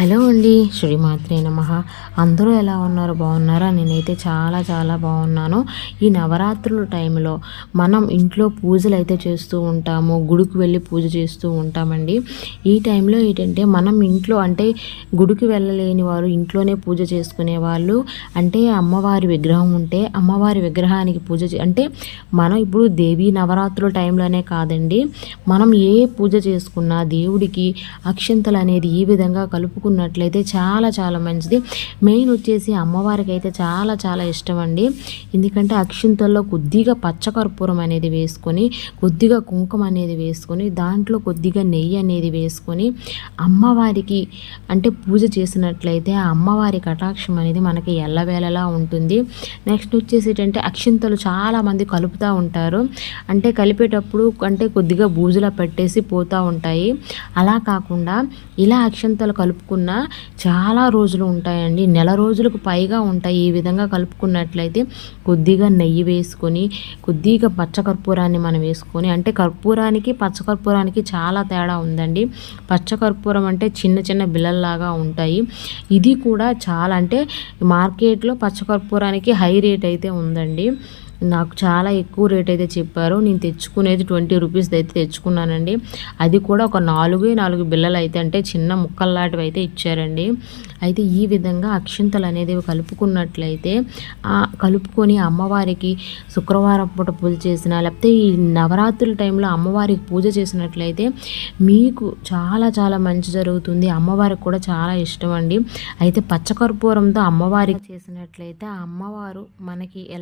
Hello అండి శ్రీమాత్రే నమ. అందరూ ఎలా ఉన్నారు? బాగున్నారా? నేనైతే చాలా చాలా బాగున్నాను. ఈ నవరాత్రుల టైంలో మనం ఇంట్లో పూజలు అయితే చేస్తూ ఉంటాము గుడికి వెళ్ళి పూజ చేస్తూ ఉంటామండి. ఈ టైంలో ఏంటంటే మనం ఇంట్లో అంటే గుడికి వెళ్ళలేని వారు ఇంట్లోనే పూజ చేసుకునే వాళ్ళు అంటే అమ్మవారి విగ్రహం ఉంటే అమ్మవారి విగ్రహానికి పూజ అంటే మనం ఇప్పుడు దేవి నవరాత్రుల టైంలోనే కాదండి మనం ఏ పూజ చేసుకున్నా దేవుడికి అక్షంతలు అనేది ఈ విధంగా కలుపుకు చేసుకున్నట్లయితే చాలా చాలా మంచిది. మెయిన్ వచ్చేసి అమ్మవారికి అయితే చాలా చాలా ఇష్టం అండి ఎందుకంటే అక్షింతల్లో కొద్దిగా పచ్చకర్పూరం అనేది వేసుకొని కొద్దిగా కుంకుమ అనేది వేసుకొని దాంట్లో కొద్దిగా నెయ్యి అనేది వేసుకొని అమ్మవారికి అంటే పూజ చేసినట్లయితే ఆ అమ్మవారి కటాక్షం అనేది మనకి ఎల్లవేళలా ఉంటుంది. నెక్స్ట్ వచ్చేసి ఏంటంటే అక్షింతలు చాలామంది కలుపుతూ ఉంటారు. అంటే కలిపేటప్పుడు అంటే కొద్దిగా బూజులా పెట్టేసి పోతూ ఉంటాయి. అలా కాకుండా ఇలా అక్షంతలు కలుపుకున్న కలుపుకున్న చాలా రోజులు ఉంటాయండి. నెల రోజులకు పైగా ఉంటాయి. ఈ విధంగా కలుపుకున్నట్లయితే కొద్దిగా నెయ్యి వేసుకొని కొద్దిగా పచ్చకర్పూరాన్ని మనం వేసుకొని అంటే కర్పూరానికి పచ్చకర్పూరానికి చాలా తేడా ఉందండి. పచ్చకర్పూరం అంటే చిన్న చిన్న బిళ్ళల్లాగా ఉంటాయి. ఇది కూడా చాలా అంటే మార్కెట్లో పచ్చకర్పూరానికి హై రేట్ అయితే ఉందండి. నాకు చాలా ఎక్కువ రేట్ అయితే చెప్పారు. నేను తెచ్చుకునేది ట్వంటీ రూపీస్ అయితే తెచ్చుకున్నానండి. అది కూడా ఒక నాలుగు నాలుగు బిల్లలు అయితే అంటే చిన్న ముక్కల్లాంటివి అయితే ఇచ్చారండి. అయితే ఈ విధంగా అక్షింతలు అనేది కలుపుకున్నట్లయితే కలుపుకొని అమ్మవారికి శుక్రవారం పూట పూజ చేసిన లేకపోతే ఈ నవరాత్రుల టైంలో అమ్మవారికి పూజ చేసినట్లయితే మీకు చాలా చాలా మంచి జరుగుతుంది. అమ్మవారికి కూడా చాలా ఇష్టం అండి. అయితే పచ్చకర్పూరంతో అమ్మవారికి చేసినట్లయితే ఆ అమ్మవారు మనకి